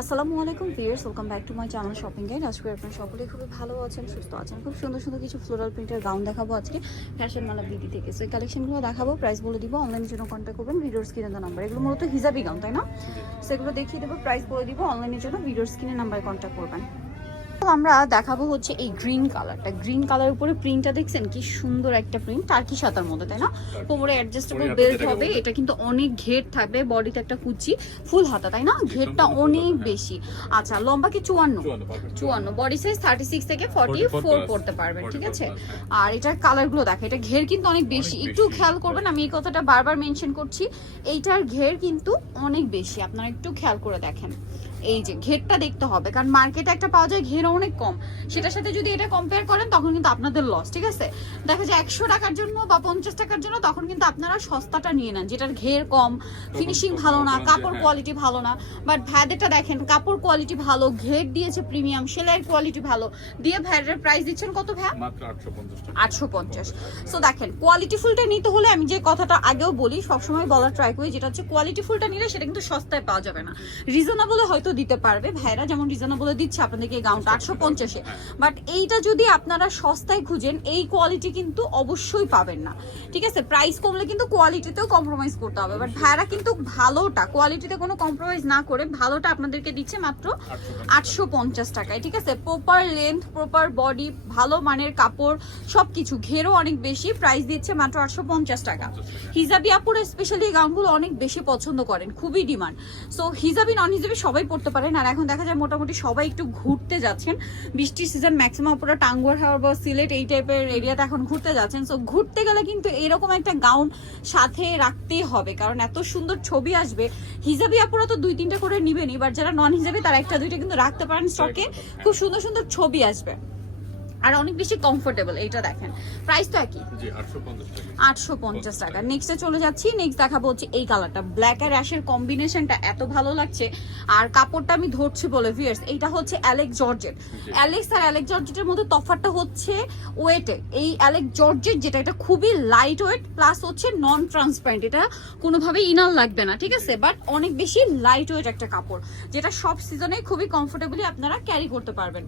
আসসালামু আলাইকুম viewers welcome back to my channel shopping guide. আজকে আপনারা সকলেই খুবই ভালো আছেন সুস্থ আছেন। খুব সুন্দর সুন্দর কিছু ফ্লোরাল প্রিন্টের গাউন দেখাবো আজকে। ফ্যাশন মালা বিডি থেকে। সো এই কালেকশনগুলো দেখাবো প্রাইস বলে দিব অনলাইনের জন্য কন্ট্যাক্ট করবেন ভিডিওর স্ক্রিনে নাম্বার এগুলো মূলত হিজাবি গাউন তাই না? সেগুলো দেখিয়ে দেবো প্রাইস বলে দিব অনলাইনের জন্য ভিডিওর স্ক্রিনে নাম্বারে কন্ট্যাক্ট করবেন। আমরা দেখাবো হচ্ছে এই গ্রিন কালারটা গ্রিন কালারের উপরে প্রিন্টটা দেখছেন? কি সুন্দর একটা প্রিন্ট টার্কি সাতার মধ্যে তাই না? কোমরে অ্যাডজাস্টেবল বেল্ট হবে। এটা কিন্তু অনেক ঘের থাকবে বডিতে একটা কুচি ফুল হাতা তাই না? ঘেরটা অনেক হ্যাঁ। বেশি। আচ্ছা লম্বা কি চুয়ান্ন? চুয়ান্ন, বডি সাইজ থার্টি সিক্স থেকে ফর্টি 44 ফোর পড়তে পারবেন ঠিক আছে? হ্যাঁ। আর এটার কালারগুলো দেখো এটা ঘের কিন্তু অনেক বেশি। একটু খেয়াল করবেন আমি এই কথাটা বারবার মেনশন করছি। এইটার ঘের কিন্তু অনেক বেশি আপনারা একটু খেয়াল করে দেখেন। এই যে ঘেরটা দেখতে হবে কারণ মার্কেটে একটা পাওয়া যায় ঘের অনেক কম। সেটার সাথে যদি এটা কম্পেয়ার করেন তখন কিন্তু আপনাদের লস ঠিক আছে? দেখা যায় একশো টাকার জন্য বা পঞ্চাশ টাকার জন্য তখন কিন্তু আপনারা সস্তাটা নিয়ে নেন যেটার ঘের কম ফিনিশিং ভালো না কাপড় হ্যাঁ। কোয়ালিটি ভালো না। বাট ভ্যাদেরটা দেখেন কাপড় কোয়ালিটি ভালো ঘের দিয়েছে প্রিমিয়াম সেলাইয়ের কোয়ালিটি ভালো। দিয়ে ভ্যাদের প্রাইস দিচ্ছেন কত ভ্যা মাত্র 850 টাকা। আটশো পঞ্চাশ। সো দেখেন কোয়ালিটি ফুলটা নিতে হলে আমি যে কথাটা আগেও বলি সবসময় বলার ট্রাই করি যেটা হচ্ছে কোয়ালিটি ফুলটা নিলে সেটা কিন্তু সস্তায় পাওয়া যাবে না। রিজনেবলে হয়তো দিতে পারবে। ভাইরা যেমন রিজনেবলে দিচ্ছে আপনাদেরকে এই গাউনটা আটশো পঞ্চাশে। বাট এইটা যদি আপনারা সস্তায় খুঁজেন এই কোয়ালিটি কিন্তু অবশ্যই পাবেন না। ঠিক আছে? প্রাইস কমলে কিন্তু কোয়ালিটিতেও কম্প্রোমাইজ করতে হবে। বাট ভাইরা কিন্তু ভালোটা কোয়ালিটিতে কোনো কম্প্রোমাইজ না করে ভালোটা আপনাদেরকে দিচ্ছে মাত্র আটশো পঞ্চাশ। টাকায়। ঠিক আছে? প্রপার লেন্থ প্রপার বডি ভালো মানের কাপড় সবকিছু। ঘেরও অনেক বেশি প্রাইস দিচ্ছে মাত্র আটশো পঞ্চাশ টাকা। হিজাবি আপুর স্পেশালি গাউনগুলো অনেক বেশি পছন্দ করেন। খুবই demand so hijabi non hijabi সবাই পড়তে পারেন। আর এখন দেখা যায় মোটামুটি সবাই একটু ঘুরতে যাচ্ছেন। বৃষ্টির সিজন ম্যাক্সিমাম পুরো টাঙ্গুয়ার হাওয়ার বা সিলেট এই টাইপের এরিয়াতে এখন ঘুরতে যাচ্ছেন। সো ঘুরতে গেলে কিন্তু এরকম একটা গাউন সাথে রাখতেই হবে। কারণ এত সুন্দর ছবি আসবে। হিজাবি আপুরা তো দুই তিনটা করে নিবেনি বাট যারা নন হিজাবি তারা একটা দুইটা কিন্তু রাখতে পারেন স্টকে খুব সুন্দর সুন্দর ছবি আসবে। আর অনেক বেশি কমফোর্টেবল এইটা দেখেন। প্রাইস তো একই। জি 850 টাকা। আটশো পঞ্চাশ টাকা। নেক্সটে চলে যাচ্ছি নেক্সট দেখাবো হচ্ছে এই কালারটা ব্ল্যাক আর অ্যাশের কম্বিনেশনটা এত ভালো লাগছে। আর কাপড়টা আমি ধরছি বলে ভিয়ার্স এইটা হচ্ছে অ্যালেক জর্জেট অ্যালেক্স আর অ্যালেক্স জর্জেটের মধ্যে তফাৎটা হচ্ছে ওয়েটে এই অ্যালেক্স জর্জেট যেটা এটা খুবই লাইট ওয়েট প্লাস হচ্ছে নন ট্রান্সপারেন্ট এটা কোনোভাবে ইনার লাগবে না ঠিক আছে? বাট অনেক বেশি লাইট ওয়েট একটা কাপড় যেটা সব সিজনে খুবই কমফোর্টেবলি আপনারা ক্যারি করতে পারবেন।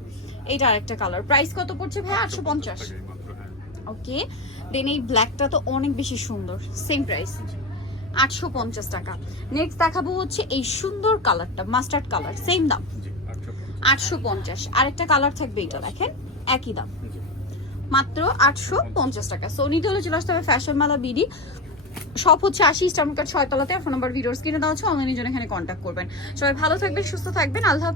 এইটা আরেকটা কালার প্রাইস কত পড়ছে ভাই আটশো পঞ্চাশ। হ্যাঁ। ওকে দেন এই ব্ল্যাকটা তো অনেক বেশি সুন্দর সেম প্রাইস আটশো পঞ্চাশ টাকা। নেক্সট দেখাবো হচ্ছে এই সুন্দর কালারটা মাস্টার্ড কালার সেম দাম। আটশো পঞ্চাশ। আরেকটা কালার থাকবে এটা দেখেন একই দাম। মাত্র আটশো পঞ্চাশ টাকা। সোনিতে হলে চলে আসতে হবে ফ্যাশন মালা বিডি সব হচ্ছে আশি স্টামকার ছয়তলাতে। ফোন নাম্বার ভিডিওস কিনে দেওয়া হচ্ছে অনলাইনের জন্য এখানে কন্ট্যাক্ট করবেন। সবাই ভালো থাকবেন সুস্থ থাকবেন। আল্লাহ